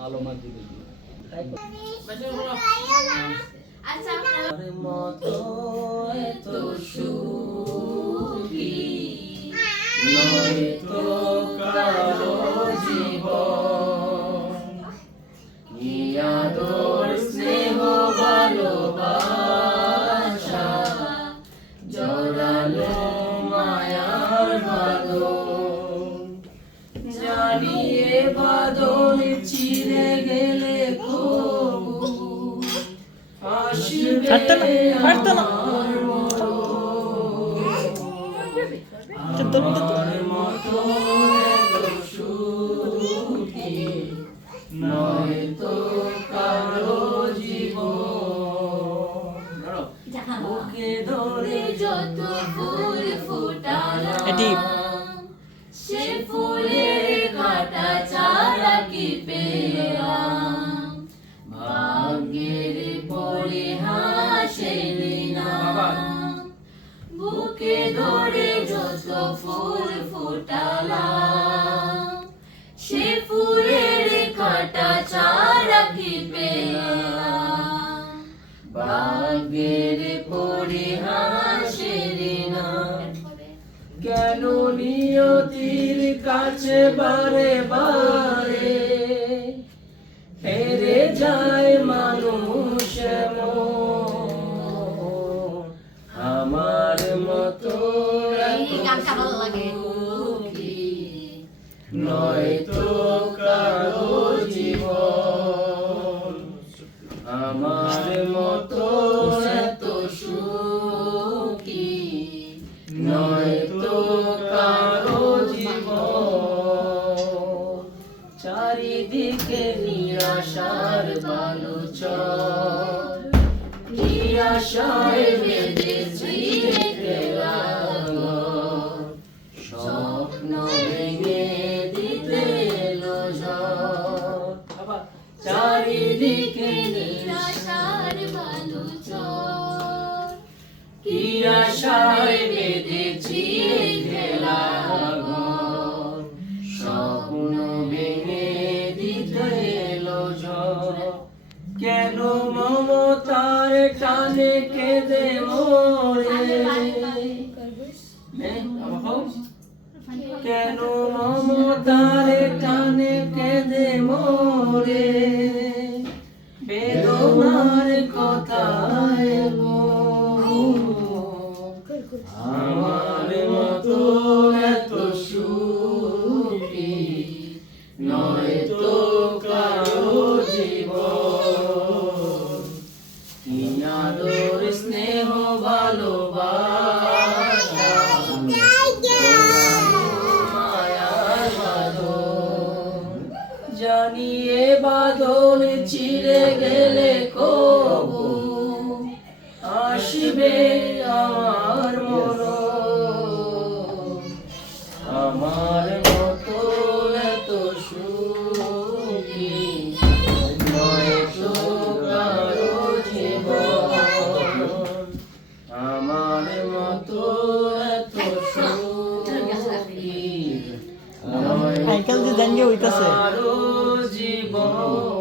আলো মাঝে দিবি আচ্ছা আপনার মতো এত সুখী নয় তো কারো জীবন কি আদর স্নেহ ভালোবাসা জড়ালো মায়ার বাঁধন জানিয়ে বাঁধন ছিঁড়ে গেলে কবু আসবে আমার মতো এত সুখী নয় তো কারো জীবন বুকে ধরে যত ফুল ফোটালাম সে ফুলের কাটা চারা কি পেলাম ভাগ্যের পরিহাসের নাম বুকে ধরে যত ফুল ফোটালাম সে ফুলের কাটা চারা কি পেলাম ভাগ্যের পরিহাসের নাম কেন নিয়তির কাছে বারে বারে হেরে যায় মানুষ আমার মতো নয় তো কারো জীবন আমার মতো এত সুখী নয় তো কারো জীবন চারিদিকে নিরাশার বালুচর নিরাশায় বেঁধেছি স্বপ্ন ভেঙে দিতে এলো ঝড় চারিদিকে নিরাশার বালুচর কি আশায় বেঁধেছি ঘেরা ঘর স্বপ্ন ভেঙে দিতে এলো ঝড় কেন মমতার টানে কেঁদে মরে কেন মমতার টানে কেঁদে মরে বেদনার কথায় আমার মতো এত সুখী নয় তো কারো জীবন কি আদর স্নেহ ভালোবাসা মায়ার বাঁধন জানিয়ে বাঁধন ছিঁড়ে গেলে কবু আসবে আমার মরণ আমার মতো এত সুখী নয় তো কারো জীবন আমার মতো এত সুখী নয় তো কারো জীবন।